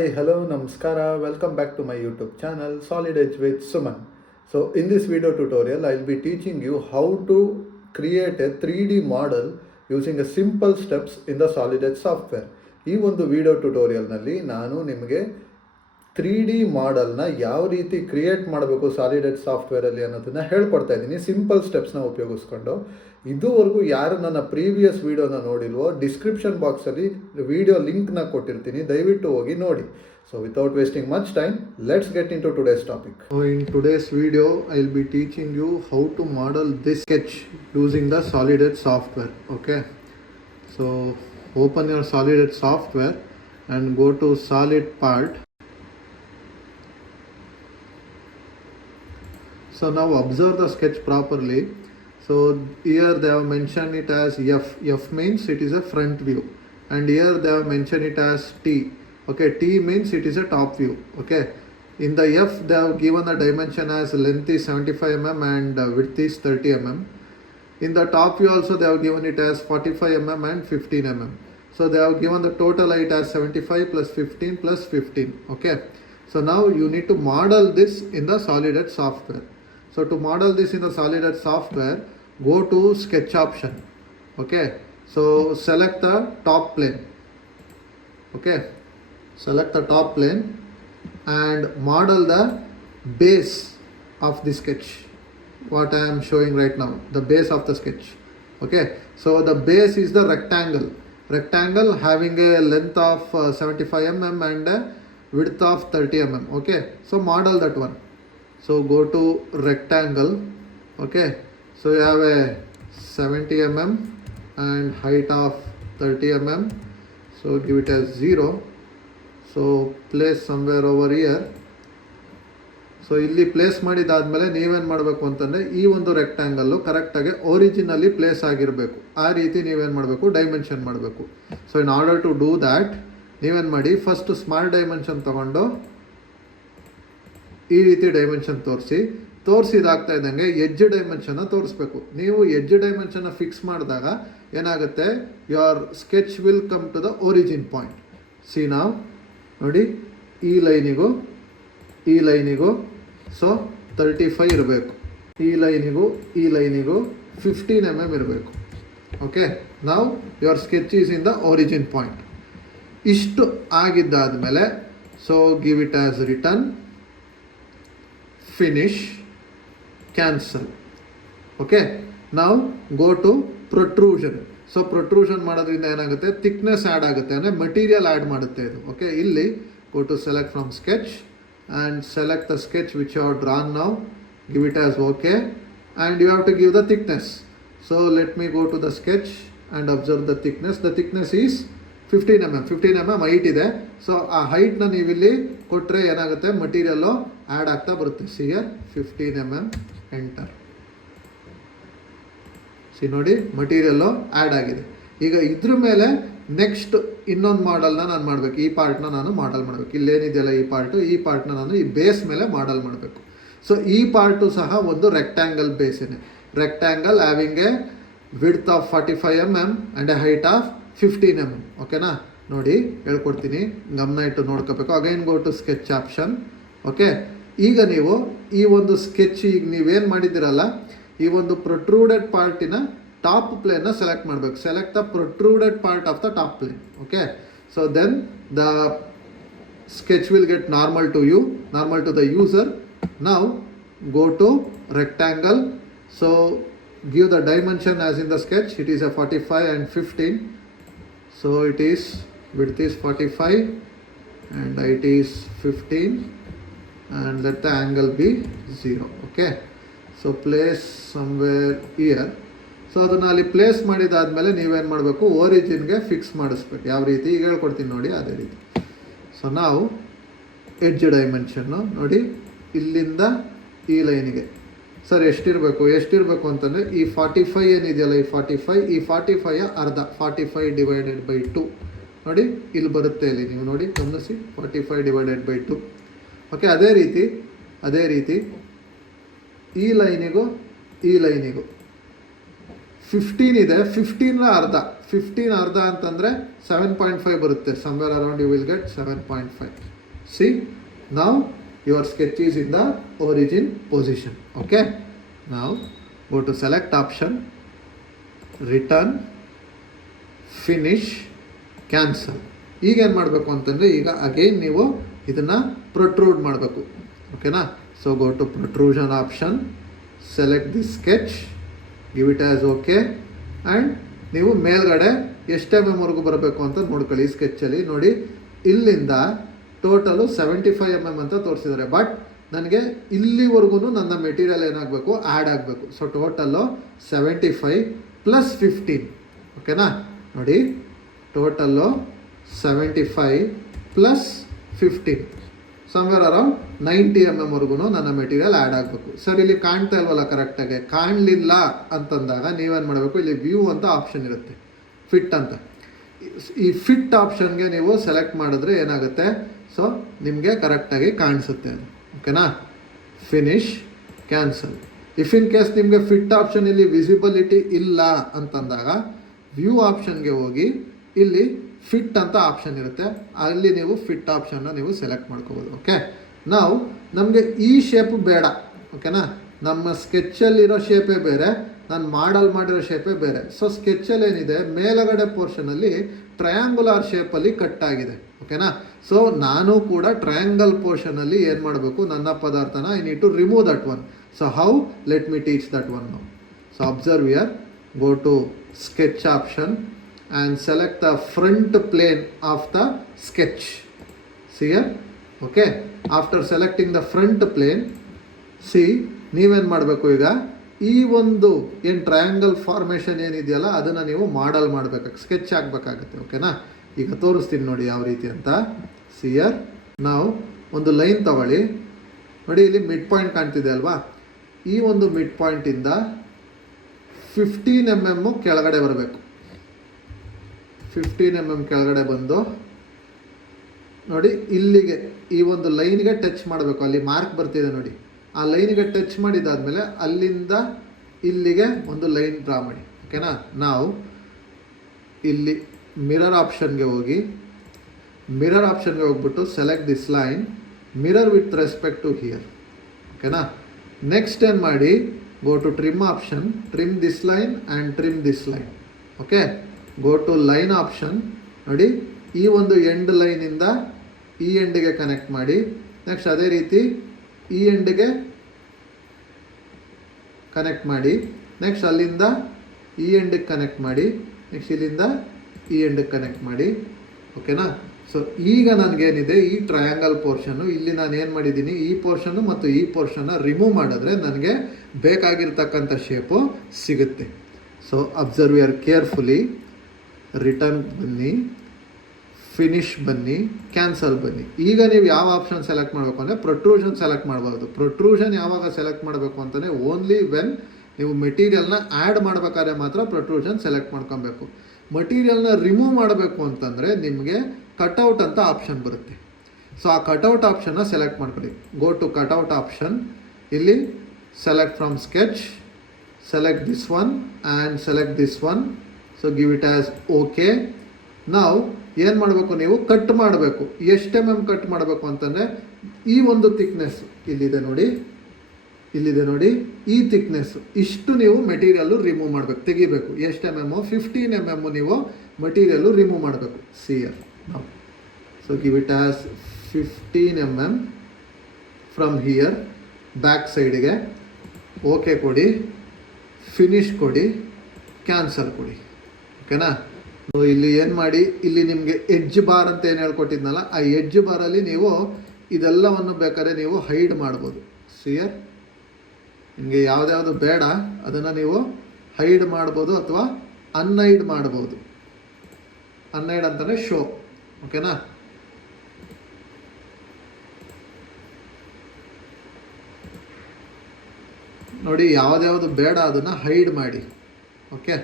Hi, hello, namaskara. Welcome back to my YouTube channel Solid Edge with Suman. So in this video tutorial, I'll be teaching you how to create a 3D model using a simple steps in the Solid Edge software. ಈ ಒಂದು video ಟ್ಯುಟೋರಿಯಲ್ನಲ್ಲಿ ನಾನು ನಿಮಗೆ 3D ಮಾಡಲ್ನ ಯಾವ ರೀತಿ create ಮಾಡಬೇಕು solid edge ಸಾಫ್ಟ್ವೇರಲ್ಲಿ ಅನ್ನೋದನ್ನು ಹೇಳ್ಕೊಡ್ತಾ ಇದ್ದೀನಿ ಸಿಂಪಲ್ ಸ್ಟೆಪ್ಸ್ನ ಉಪಯೋಗಿಸ್ಕೊಂಡು. ಇದುವರೆಗೂ ಯಾರು ನನ್ನ ಪ್ರೀವಿಯಸ್ ವೀಡಿಯೋನ ನೋಡಿಲ್ವೋ ಡಿಸ್ಕ್ರಿಪ್ಷನ್ ಬಾಕ್ಸಲ್ಲಿ ವಿಡಿಯೋ ಲಿಂಕ್ನ ಕೊಟ್ಟಿರ್ತೀನಿ, ದಯವಿಟ್ಟು ಹೋಗಿ ನೋಡಿ. So without wasting much time, let's get into today's topic. So in today's video, I'll be teaching you how to model this sketch using the Solid Edge software. Okay. So open your Solid Edge software and go to solid part. So now observe the sketch properly. So here they have mentioned it as F. F means it is a front view, and here they have mentioned it as T. Okay, T means it is a top view. Okay, in the F they have given the dimension as length is 75 mm and width is 30 mm. In the top view also they have given it as 45 mm and 15 mm. So they have given the total height as 75 plus 15 plus 15. Okay, so now you need to model this in the Solid Edge software. So to model this in the Solid Edge software, go to sketch option. Okay, so select the top plane. Okay, select the top plane and model the base of the sketch, what I am showing right now, the base of the sketch. Okay, so the base is the rectangle having a length of 75 mm and a width of 30 mm. Okay, so model that one. So go to rectangle. Okay, so you have a 70 mm and height of 30 mm, so give it as 0. So place somewhere over here. So ಇಲ್ಲಿ place ಮಾಡಿದಾದ್ಮೇಲೆ ನೀವೇನು ಮಾಡಬೇಕು ಅಂತಂದರೆ ಈ ಒಂದು rectangle ಕರೆಕ್ಟಾಗಿ ಒರಿಜಿನಲ್ಲಿ place ಆಗಿರಬೇಕು. ಆ ರೀತಿ ನೀವೇನು ಮಾಡಬೇಕು, ಡೈಮೆನ್ಷನ್ ಮಾಡಬೇಕು. So in order to do that ನೀವೇನು ಮಾಡಿ, ಫಸ್ಟ್ ಸ್ಮಾಲ್ ಡೈಮೆನ್ಷನ್ ತೊಗೊಂಡು ಈ ರೀತಿ ಡೈಮೆನ್ಷನ್ ತೋರಿಸಿದಾಗ್ತಾ ಇದ್ದಂಗೆ ಎಡ್ಜ್ ಡೈಮೆನ್ಷನ್ನ ತೋರಿಸ್ಬೇಕು. ನೀವು ಎಡ್ಜ್ ಡೈಮೆನ್ಷನ್ನ ಫಿಕ್ಸ್ ಮಾಡಿದಾಗ ಏನಾಗುತ್ತೆ, your sketch will come to the origin point. ಸಿ ನಾವು ನೋಡಿ, ಈ ಲೈನಿಗೂ ಸೊ 35 ಇರಬೇಕು, ಈ ಲೈನಿಗೂ 15 mm ಇರಬೇಕು. ಓಕೆ, ನಾವು your sketch is in the origin point. ಇಷ್ಟು ಆಗಿದ್ದಾದಮೇಲೆ so give it as return, finish, cancel. Okay, ನಾವು go to protrusion. So protrusion ಮಾಡೋದ್ರಿಂದ ಏನಾಗುತ್ತೆ, ಥಿಕ್ನೆಸ್ ಆ್ಯಡ್ ಆಗುತ್ತೆ, ಅಂದರೆ ಮೆಟೀರಿಯಲ್ ಆ್ಯಡ್ ಮಾಡುತ್ತೆ ಇದು. ಓಕೆ, ಇಲ್ಲಿ go to select from sketch and select the sketch which you have drawn now, give it as OK, and you have to give the thickness. So let me go to the sketch and observe the thickness. The thickness is 15 mm height ಇದೆ. So ಆ ಹೈಟ್ನ ನೀವು ಇಲ್ಲಿ ಕೊಟ್ಟರೆ ಏನಾಗುತ್ತೆ, material add ಆಗ್ತಾ ಬರುತ್ತೆ. See here 15 mm, enter. C ನೋಡಿ, material add ಆಗಿದೆ. ಈಗ ಇದ್ರ ಮೇಲೆ ನೆಕ್ಸ್ಟ್ ಇನ್ನೊಂದು ಮಾಡಲ್ನ ನಾನು ಮಾಡಬೇಕು. ಈ ಪಾರ್ಟ್ನ ನಾನು ಮಾಡಲ್ ಮಾಡಬೇಕು. ಇಲ್ಲೇನಿದೆಯಲ್ಲ ಈ ಪಾರ್ಟ್ನ ನಾನು ಈ ಬೇಸ್ ಮೇಲೆ ಮಾಡಲ್ ಮಾಡಬೇಕು. ಸೊ ಈ ಪಾರ್ಟು ಸಹ ಒಂದು ರೆಕ್ಟ್ಯಾಂಗಲ್ ಬೇಸೇನೆ. Rectangle having a width of 45 mm and a height of 15 mm. ಓಕೆನಾ, ನೋಡಿ ಹೇಳ್ಕೊಡ್ತೀನಿ, ಗಮನ ಇಟ್ಟು ನೋಡ್ಕೋಬೇಕು. Again go to sketch option. Okay, ಈಗ ನೀವು ಈ ಒಂದು ಸ್ಕೆಚ್ ಈಗ ನೀವೇನು ಮಾಡಿದ್ದೀರಲ್ಲ, ಈ ಒಂದು ಪ್ರೊಟ್ರೂಡೆಡ್ ಪಾರ್ಟಿನ ಟಾಪ್ ಪ್ಲೇನ್ನ ಸೆಲೆಕ್ಟ್ ಮಾಡಬೇಕು. Select the protruded part of the top plane. Okay, so then the sketch will get normal to the user. Now go to rectangle. So give the dimension as in the sketch. It is a 45 and 15. So it is width is 45 and height is 15, and let the angle be 0. Okay, so place somewhere here. So ಅದನ್ನು ಅಲ್ಲಿ place ಮಾಡಿದಾದ್ಮೇಲೆ ನೀವೇನು ಮಾಡಬೇಕು, ಒರಿಜಿನ್ಗೆ fix ಮಾಡಿಸ್ಬೇಕು. ಯಾವ ರೀತಿ ಈಗ ಹೇಳ್ಕೊಡ್ತೀನಿ ನೋಡಿ, ಅದೇ ರೀತಿ. ಸೊ ನಾವು ಎಡ್ಜ್ ಡೈಮೆನ್ಷನ್ನು ನೋಡಿ, ಇಲ್ಲಿಂದ ಈ ಲೈನಿಗೆ ಸರ್ ಎಷ್ಟಿರಬೇಕು ಅಂತಂದರೆ ಈ 45 ಏನಿದೆಯಲ್ಲ, ಈ 45 ಅರ್ಧ, 45 ಡಿವೈಡೆಡ್ ಬೈ 2 ನೋಡಿ ಇಲ್ಲಿ ಬರುತ್ತೆ. ಇಲ್ಲಿ ನೀವು ನೋಡಿ ಗಮನಿಸಿ, 45 ಡಿವೈಡೆಡ್ ಬೈ 2. ಓಕೆ, ಅದೇ ರೀತಿ ಈ ಲೈನಿಗೂ 15 ಇದೆ. 15 ಅರ್ಧ ಅಂತಂದರೆ 7.5 ಬರುತ್ತೆ. Somewhere around you will get 7.5. See, now your sketch is in the origin position. Okay, now go to select option, return, finish, cancel. ಈಗ ಏನು ಮಾಡಬೇಕು ಅಂತಂದರೆ, ಈಗ ಅಗೈನ್ ನೀವು ಇದನ್ನು ಪ್ರೊಟ್ರೂಡ್ ಮಾಡಬೇಕು. ಓಕೆನಾ? So go to protrusion option, select the sketch, give it as okay, and ನೀವು ಮೇಲ್ಗಡೆ ಎಷ್ಟು MM ಬರಬೇಕು ಅಂತ ನೋಡ್ಕೊಳ್ಳಿ. ಈ ಸ್ಕೆಚ್ಚಲ್ಲಿ ನೋಡಿ, ಇಲ್ಲಿಂದ ಟೋಟಲು 75 mm ಅಂತ ತೋರಿಸಿದ್ದಾರೆ. ಬಟ್ ನನಗೆ ಇಲ್ಲಿವರೆಗೂ ನನ್ನ ಮೆಟೀರಿಯಲ್ ಏನಾಗಬೇಕು, ಆ್ಯಡ್ ಆಗಬೇಕು. So total 75 + 15. ಓಕೆನಾ? ನೋಡಿ, ಟೋಟಲ್ಲು 75 + 15, ಸಮ್ವೇರ್ ಅರೌಂಡ್ 90 mm ನನ್ನ ಮೆಟೀರಿಯಲ್ ಆ್ಯಡ್ ಆಗಬೇಕು. ಸರ್ ಇಲ್ಲಿ ಕಾಣ್ತಾ ಇಲ್ವಲ್ಲ ಕರೆಕ್ಟಾಗಿ? ಕಾಣಲಿಲ್ಲ ಅಂತಂದಾಗ ನೀವೇನು ಮಾಡಬೇಕು, ಇಲ್ಲಿ ವ್ಯೂ ಅಂತ ಆಪ್ಷನ್ ಇರುತ್ತೆ, ಫಿಟ್ ಅಂತ. ಈ ಫಿಟ್ ಆಪ್ಷನ್ಗೆ ನೀವು ಸೆಲೆಕ್ಟ್ ಮಾಡಿದ್ರೆ ಏನಾಗುತ್ತೆ, ಸೊ ನಿಮಗೆ ಕರೆಕ್ಟಾಗಿ ಕಾಣಿಸುತ್ತೆ. ಓಕೆನಾ? Finish, cancel. If in case ನಿಮಗೆ ಫಿಟ್ ಆಪ್ಷನ್ ಇಲ್ಲಿ ವಿಸಿಬಿಲಿಟಿ ಇಲ್ಲ ಅಂತಂದಾಗ ವ್ಯೂ ಆಪ್ಷನ್ಗೆ ಹೋಗಿ ಇಲ್ಲಿ ಫಿಟ್ ಅಂತ ಆಪ್ಷನ್ ಇರುತ್ತೆ, ಅಲ್ಲಿ ನೀವು ಫಿಟ್ ಆಪ್ಷನ್ನ ನೀವು ಸೆಲೆಕ್ಟ್ ಮಾಡ್ಕೋಬೋದು. ಓಕೆ, ನಾವು ನಮಗೆ ಈ ಶೇಪು ಬೇಡ. ಓಕೆನಾ? ನಮ್ಮ ಸ್ಕೆಚ್ಚಲ್ಲಿರೋ ಶೇಪೇ ಬೇರೆ, ನಾನು ಮಾಡಿರೋ ಶೇಪೇ ಬೇರೆ. ಸೊ ಸ್ಕೆಚ್ಚಲ್ಲಿ ಏನಿದೆ, ಮೇಲಗಡೆ ಪೋರ್ಷನಲ್ಲಿ ಟ್ರಯಾಂಗುಲರ್ ಶೇಪಲ್ಲಿ ಕಟ್ ಆಗಿದೆ. ಓಕೆನಾ? ಸೊ ನಾನು ಕೂಡ ಟ್ರಯಾಂಗಲ್ ಪೋರ್ಷನಲ್ಲಿ ಏನು ಮಾಡಬೇಕು, ನನ್ನ ಪದಾರ್ಥನ I need to remove that one. So how, let me teach that one now. So observe here, go to sketch option and select the front plane of the sketch. See here? Okay, after selecting the front plane, see, ನೀವೇನು ಮಾಡಬೇಕು, ಈಗ ಈ ಒಂದು ಏನು triangle formation ಏನಿದೆಯಲ್ಲ ಅದನ್ನು ನೀವು ಮಾಡಲ್ ಮಾಡಬೇಕು, ಸ್ಕೆಚ್ ಆಗಬೇಕಾಗುತ್ತೆ. ಓಕೆನಾ? ಈಗ ತೋರಿಸ್ತೀನಿ ನೋಡಿ ಯಾವ ರೀತಿ ಅಂತ. ಸಿ ಹಿಯರ್, ನಾವು ಒಂದು ಲೈನ್ ತಗೊಳ್ಳಿ. ನೋಡಿ, ಇಲ್ಲಿ ಮಿಡ್ ಪಾಯಿಂಟ್ ಕಾಣ್ತಿದೆ ಅಲ್ವಾ? ಈ ಒಂದು ಮಿಡ್ ಪಾಯಿಂಟಿಂದ 15 mm ಕೆಳಗಡೆ ಬರಬೇಕು. 15 mm ಕೆಳಗಡೆ ಬಂದು ನೋಡಿ, ಇಲ್ಲಿಗೆ ಈ ಒಂದು ಲೈನ್ಗೆ ಟಚ್ ಮಾಡಬೇಕು. ಅಲ್ಲಿ ಮಾರ್ಕ್ ಬರ್ತಿದೆ ನೋಡಿ, ಆ ಲೈನ್ಗೆ ಟಚ್ ಮಾಡಿದಾದ್ಮೇಲೆ ಅಲ್ಲಿಂದ ಇಲ್ಲಿಗೆ ಒಂದು ಲೈನ್ ಡ್ರಾ ಮಾಡಿ. ಓಕೆನಾ? ನಾವು ಇಲ್ಲಿ ಮಿರರ್ ಆಪ್ಷನ್ಗೆ ಹೋಗಿ, ಮಿರರ್ ಆಪ್ಷನ್ಗೆ ಹೋಗ್ಬಿಟ್ಟು select this line, mirror with respect to here. ಓಕೆನಾ? ನೆಕ್ಸ್ಟ್ ಏನು ಮಾಡಿ, go to trim option, trim this line and trim this line. Okay, go to line option. ನೋಡಿ, ಈ ಒಂದು ಎಂಡ್ ಲೈನಿಂದ ಈ ಎಂಡಿಗೆ ಕನೆಕ್ಟ್ ಮಾಡಿ. ನೆಕ್ಸ್ಟ್ ಅದೇ ರೀತಿ ಈ ಎಂಡಿಗೆ ಕನೆಕ್ಟ್ ಮಾಡಿ. ನೆಕ್ಸ್ಟ್ ಅಲ್ಲಿಂದ ಈ ಎಂಡಿಗೆ ಕನೆಕ್ಟ್ ಮಾಡಿ. ನೆಕ್ಸ್ಟ್ ಇಲ್ಲಿಂದ ಈ ಎಂಡಿಗೆ ಕನೆಕ್ಟ್ ಮಾಡಿ. ಓಕೆನಾ? ಸೊ ಈಗ ನನಗೇನಿದೆ, ಈ ಟ್ರಯಾಂಗಲ್ ಪೋರ್ಷನ್ನು ಇಲ್ಲಿ ನಾನು ಏನು ಮಾಡಿದ್ದೀನಿ, ಈ ಪೋರ್ಷನ್ನು ಮತ್ತು ಈ ಪೋರ್ಷನ್ನ ರಿಮೂವ್ ಮಾಡಿದ್ರೆ ನನಗೆ ಬೇಕಾಗಿರ್ತಕ್ಕಂಥ ಶೇಪು ಸಿಗುತ್ತೆ. So observe here carefully. Return ಬನ್ನಿ, ಫಿನಿಶ್ ಬನ್ನಿ, ಕ್ಯಾನ್ಸಲ್ ಬನ್ನಿ. ಈಗ ನೀವು ಯಾವ ಆಪ್ಷನ್ ಸೆಲೆಕ್ಟ್ ಮಾಡಬೇಕು ಅಂದರೆ ಪ್ರೊಟ್ರೂಷನ್ ಸೆಲೆಕ್ಟ್ ಮಾಡಬಾರ್ದು. ಪ್ರೊಟ್ರೂಷನ್ ಯಾವಾಗ ಸೆಲೆಕ್ಟ್ ಮಾಡಬೇಕು ಅಂತಲೇ, ಓನ್ಲಿ ವೆನ್ ನೀವು ಮೆಟೀರಿಯಲ್ನ ಆ್ಯಡ್ ಮಾಡಬೇಕಾದ್ರೆ ಮಾತ್ರ ಪ್ರೊಟ್ರೂಷನ್ ಸೆಲೆಕ್ಟ್ ಮಾಡ್ಕೊಬೇಕು. ಮಟೀರಿಯಲ್ನ ರಿಮೂವ್ ಮಾಡಬೇಕು ಅಂತಂದರೆ ನಿಮಗೆ ಕಟ್ಔಟ್ ಅಂತ ಆಪ್ಷನ್ ಬರುತ್ತೆ. ಸೊ ಆ ಕಟ್ಔಟ್ ಆಪ್ಷನ್ನ ಸೆಲೆಕ್ಟ್ ಮಾಡ್ಕೊಳ್ಳಿ. ಗೋ ಟು ಕಟ್ಔಟ್ ಆಪ್ಷನ್, ಇಲ್ಲಿ select from sketch, select this one and select this one. So give it as okay. ನಾವು ಏನು ಮಾಡಬೇಕು, ನೀವು ಕಟ್ ಮಾಡಬೇಕು. ಎಷ್ಟು MM ಕಟ್ ಮಾಡಬೇಕು ಅಂತಂದರೆ, ಈ ಒಂದು ಥಿಕ್ನೆಸ್ಸು ಇಲ್ಲಿದೆ ನೋಡಿ, ಇಲ್ಲಿದೆ ನೋಡಿ, ಈ ಥಿಕ್ನೆಸ್ಸು ಇಷ್ಟು ನೀವು ಮೆಟೀರಿಯಲ್ಲು ರಿಮೂವ್ ಮಾಡಬೇಕು, ತೆಗಿಬೇಕು. ಎಷ್ಟು MM? 15 mm ನೀವು ಮೆಟೀರಿಯಲ್ಲು ರಿಮೂವ್ ಮಾಡಬೇಕು. ಸಿ ಹಿಯರ್ ನಾವು. So give it as 15 mm from here, back ಸೈಡ್ಗೆ. ಓಕೆ ಕೊಡಿ, ಫಿನಿಶ್ ಕೊಡಿ, ಕ್ಯಾನ್ಸಲ್ ಕೊಡಿ. ಓಕೆನಾ? ಇಲ್ಲಿ ಏನು ಮಾಡಿ, ಇಲ್ಲಿ ನಿಮಗೆ ಎಡ್ಜ್ ಬಾರ್ ಅಂತ ಏನು ಹೇಳ್ಕೊಟ್ಟಿದ್ನಲ್ಲ, ಆ ಎಡ್ಜ್ ಬಾರಲ್ಲಿ ನೀವು ಇದೆಲ್ಲವನ್ನು ಬೇಕಾದ್ರೆ ನೀವು ಹೈಡ್ ಮಾಡ್ಬೋದು. ಸಿಯರ್, ನಿಮಗೆ ಯಾವುದ್ಯಾವುದು ಬೇಡ ಅದನ್ನು ನೀವು ಹೈಡ್ ಮಾಡ್ಬೋದು ಅಥವಾ ಅನ್ಹೈಡ್ ಮಾಡ್ಬೋದು. ಅನ್ಹೈಡ್ ಅಂತಲೇ ಶೋ. ಓಕೆನಾ? ನೋಡಿ, ಯಾವುದ್ಯಾವುದು ಬೇಡ ಅದನ್ನು ಹೈಡ್ ಮಾಡಿ. ಓಕೆ,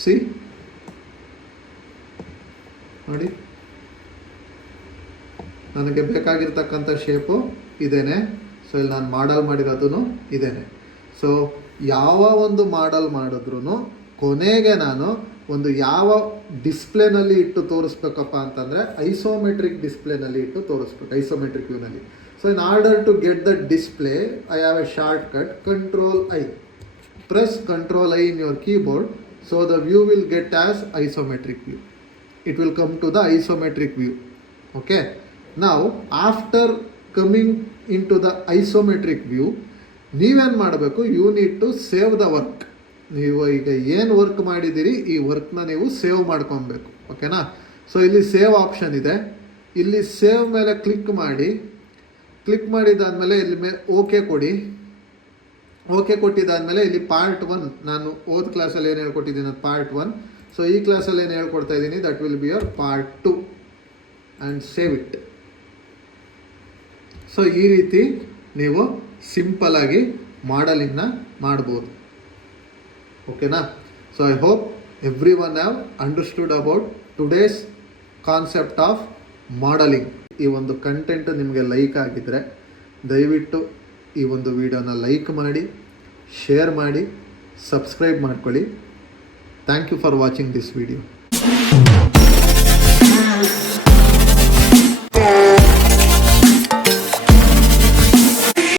ಸಿ ನೋಡಿ, ನನಗೆ ಬೇಕಾಗಿರ್ತಕ್ಕಂಥ ಶೇಪು ಇದೇನೆ. ಸೊ ಇಲ್ಲಿ ನಾನು ಮಾಡಲ್ ಮಾಡಿರೋದು ಇದೇನೆ. ಸೊ ಯಾವ ಒಂದು ಮಾಡಲ್ ಮಾಡಿದ್ರೂ ಕೊನೆಗೆ ನಾನು ಒಂದು ಯಾವ ಡಿಸ್ಪ್ಲೇನಲ್ಲಿ ಇಟ್ಟು ತೋರಿಸ್ಬೇಕಪ್ಪ ಅಂತಂದರೆ ಐಸೋಮೆಟ್ರಿಕ್ ಡಿಸ್ಪ್ಲೇನಲ್ಲಿ ಇಟ್ಟು ತೋರಿಸ್ಬೇಕು, ಐಸೋಮೆಟ್ರಿಕ್ ವ್ಯೂನಲ್ಲಿ. So in order to get the display I have a shortcut Ctrl+I. Press Ctrl+I in your keyboard, so the view will get as isometric view. It will come to the isometric view. Okay. Now after coming into the isometric view, ನೀವೇನು ಮಾಡಬೇಕು, you need to save the work. ನೀವು ಈಗ ಏನು work ಮಾಡಿದ್ದೀರಿ ಈ ವರ್ಕ್ನ ನೀವು save ಮಾಡ್ಕೊಬೇಕು. ಓಕೆನಾ. ಸೊ ಇಲ್ಲಿ ಸೇವ್ ಆಪ್ಷನ್ ಇದೆ, ಇಲ್ಲಿ ಸೇವ್ ಮೇಲೆ ಕ್ಲಿಕ್ ಮಾಡಿದ್ದಾದಮೇಲೆ ಇಲ್ಲಿ ಓಕೆ ಕೊಡಿ. ಓಕೆ ಕೊಟ್ಟಿದ್ದಾದಮೇಲೆ ಇಲ್ಲಿ ಪಾರ್ಟ್ 1, ನಾನು ಓದ್ ಕ್ಲಾಸಲ್ಲಿ ಏನು ಹೇಳ್ಕೊಟ್ಟಿದ್ದೀನಿ ಅದು ಪಾರ್ಟ್ 1. ಸೊ ಈ ಕ್ಲಾಸಲ್ಲಿ ಏನು ಹೇಳ್ಕೊಡ್ತಾ ಇದ್ದೀನಿ, that will be your part 2 and save it. So ಈ ರೀತಿ ನೀವು ಸಿಂಪಲಾಗಿ ಮಾಡಲಿಂಗ್ನ ಮಾಡ್ಬೋದು. ಓಕೆನಾ. So I hope every one have understood about today's concept of modelling. ಈ ಒಂದು ಕಂಟೆಂಟ್ ನಿಮಗೆ ಲೈಕ್ ಆಗಿದ್ದರೆ ದಯವಿಟ್ಟು ಈ ಒಂದು ವಿಡಿಯೋನ ಲೈಕ್ ಮಾಡಿ, ಶೇರ್ ಮಾಡಿ, ಸಬ್ಸ್ಕ್ರೈಬ್ ಮಾಡ್ಕೊಳ್ಳಿ. Thank you for watching this video.